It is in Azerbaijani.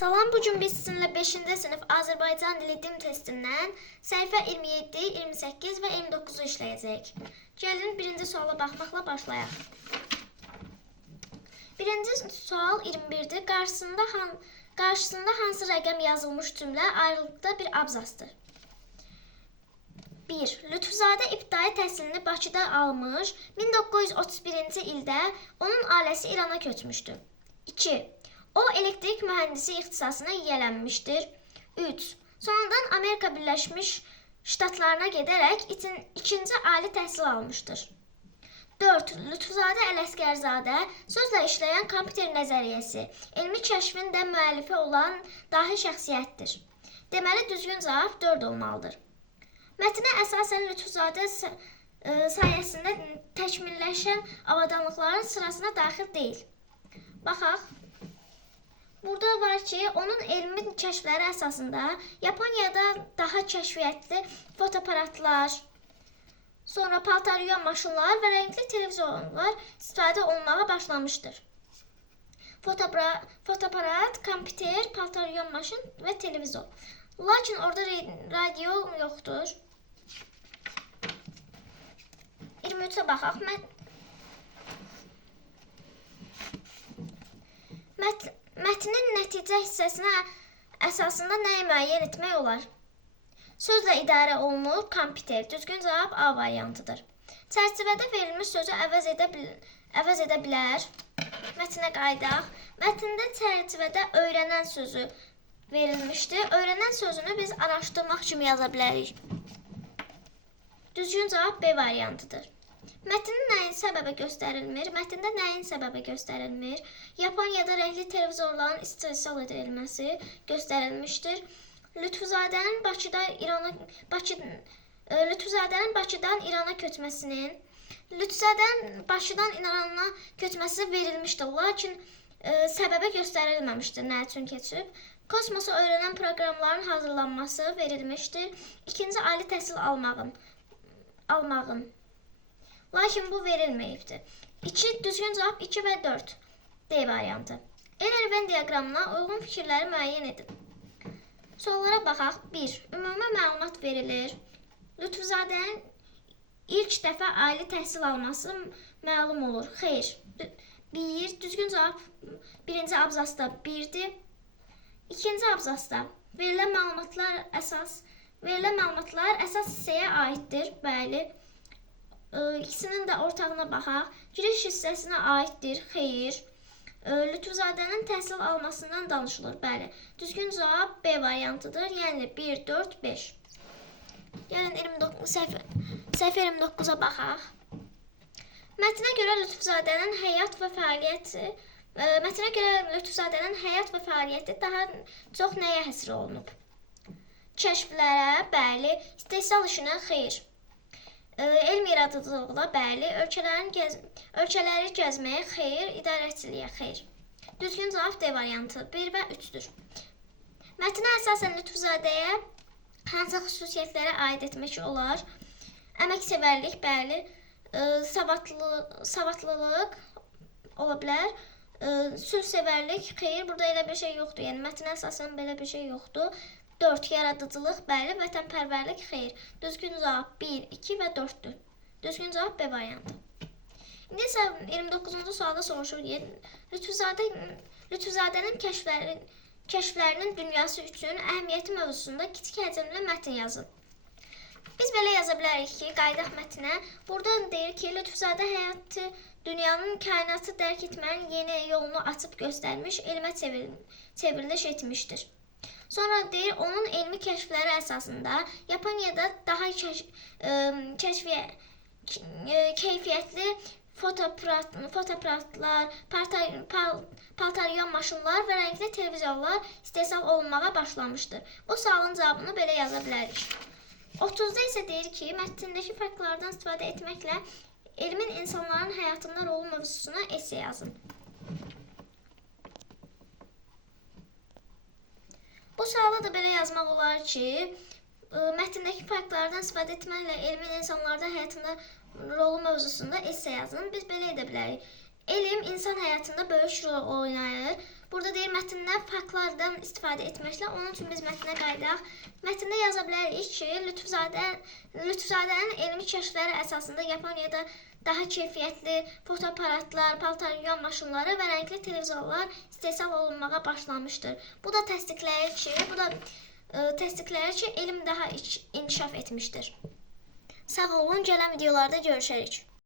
Salam, bugün biz sizinle 5-ci sınıf Azərbaycan dili dim testindən səhifə 27, 28 və 29-u işləyəcəyik. Gəlin birinci suala baxmaqla başlayaq. Birinci sual 21-dir. Qarşısında hansı rəqəm yazılmış cümlə ayrılıqda bir abzasdır? 1. Lütfüzadə ibtidai təhsilini Bakıda almış, 1931-ci ildə onun ailəsi İrana köçmüşdü. 2. O elektrik mühəndisi ixtisasına yiyələnmişdir. 3. Sonradan Amerika Birləşmiş Ştatlarına gedərək ikinci ali təhsil almışdır. 4. Lütfüzadə Ələsgərzadə sözlə işləyən kompüter nəzəriyyəsi, elmi kəşfin də müəllifi olan dahi şəxsiyyətdir. Deməli, düzgün cavab 4 olmalıdır. Mətnə əsasən Lütfüzadə sayəsində təkmilləşən avadanlıqların sırasına daxil deyil. Baxaq. Burada var ki, onun elmi kəşfləri əsasında Yaponiyada daha kəşfiyyətli fotoaparatlar, sonra paltaryuyan maşınlar və rəngli televizorlar istifadə olunmağa başlamışdır. Fotoaparat, kompüter, paltaryuyan maşın və televizor. Lakin orada radio yoxdur. 23-ə baxaq. Mətnin nəticə hissəsinə əsasında nəyi müəyyən etmək olar? Sözlə idarə olunur, kompüter. Düzgün cavab A variantıdır. Çərçivədə verilmiş sözü əvəz edə bilər. Mətnə qayıdaq. Mətndə çərçivədə öyrənən sözü verilmişdir. Öyrənən sözünü biz araşdırmaq kimi yaza bilərik. Düzgün cavab B variantıdır. Mətnin nəyin səbəbi göstərilmir? Mətndə nəyin səbəbi göstərilmir? Yaponiyada rəngli televizorların istehsal edilməsi göstərilmişdir. Lütfüzadənin Bakıdan İrana köçməsinin köçməsi verilmişdir, lakin səbəbi göstərilməmişdir, nə üçün keçib. Kosmosu öyrənən proqramların hazırlanması verilmişdir. İkinci ali təhsil almağın. Lakin bu verilməyibdir. 2. Düzgün cavab 2 və 4. D variantı. Eler-Venn diaqramına uyğun fikirləri müəyyən edin. Suallara baxaq. 1. Ümumi məlumat verilir. Lütfüzadənin ilk dəfə ali təhsil alması məlum olur. Xeyr. 1. Düzgün cavab 1-ci abzasda 1-dir. 2-ci abzasda verilən məlumatlar əsas hissəyə aiddir. Bəli. İkisinin də ortağına baxaq. Giriş hissəsinə aiddir. Xeyr. Lütfüzadənin təhsil almasından danışılır. Bəli. Düzgün cavab B variantıdır. Yəni 1, 4, 5. Gəlin səhifə 29-a baxaq. Mətnə görə Lütfüzadənin həyat və fəaliyyəti daha çox nəyə həsr olunub? Kəşflərə, bəli. İstehsal işinə, xeyr. Elm yaradıcılığa, bəli. Ölkələri gəzməyə, xeyr. İdarəçiliyə, xeyr. Düzgün cavab D variantı 1 və 3-dür. Mətnə əsasən Lütfüzadəyə hansı xüsusiyyətlərə aid etmək olar? Əməksevərlik, bəli. Savadlılıq ola bilər. Sülhsevərlik, xeyr. Burada elə bir şey yoxdur. Yəni mətnə əsasən belə bir şey yoxdur. 4. Yaradıcılıq, bəli. Vətənpərvərlik, xeyr. Düzgün cavab 1, 2 və 4-dür. Düzgün cavab B variantı. İndi isə 29-cu sualda soruşur ki, Lütfüzadənin kəşflərinin dünyası üçün əhəmiyyəti mövzusunda kiçik həcmli mətn yazın. Biz belə yaza bilərik ki, qaydaq mətnə. Burada deyir ki, Lütfüzadə həyatı dünyanın kainatı dərk etmənin yeni yolunu açıb göstərmiş, elmə çevriliş etmişdir. Sonra deyir, onun elmi kəşfləri əsasında Yaponiyada daha keyfiyyətli fotoaparatlar, paltaryuyan maşınlar və rəngli televizorlar istehsal olunmağa başlamışdır. Bu sualın cavabını belə yaza bilərik. 30-da isə deyir ki, mətndəki fərqlərdən istifadə etməklə elmin insanların həyatında rolu mövzusuna esse yazın. Bu suala da belə yazmaq olar ki, mətndəki fərqlərdən istifadə etməklə elmin insanlarda həyatında rolu mövzusunda esse yazın. Biz belə edə bilərik. Elm insan həyatında böyük rol oynayır. Burada deyir mətndən faktlardan istifadə etməklə. Onun üçün biz mətnə qayıdaq. Mətndə yaza bilərik ki, Lütfzadənin elmi kəşfləri əsasında Yaponiyada daha keyfiyyətli fotoaparatlar, paltaryon maşınları və rəngli televizorlar istehsal olunmağa başlamışdır. Bu da təsdiqləyir ki, elm daha inkişaf etmişdir. Sağ olun, gələn videolarda görüşərik.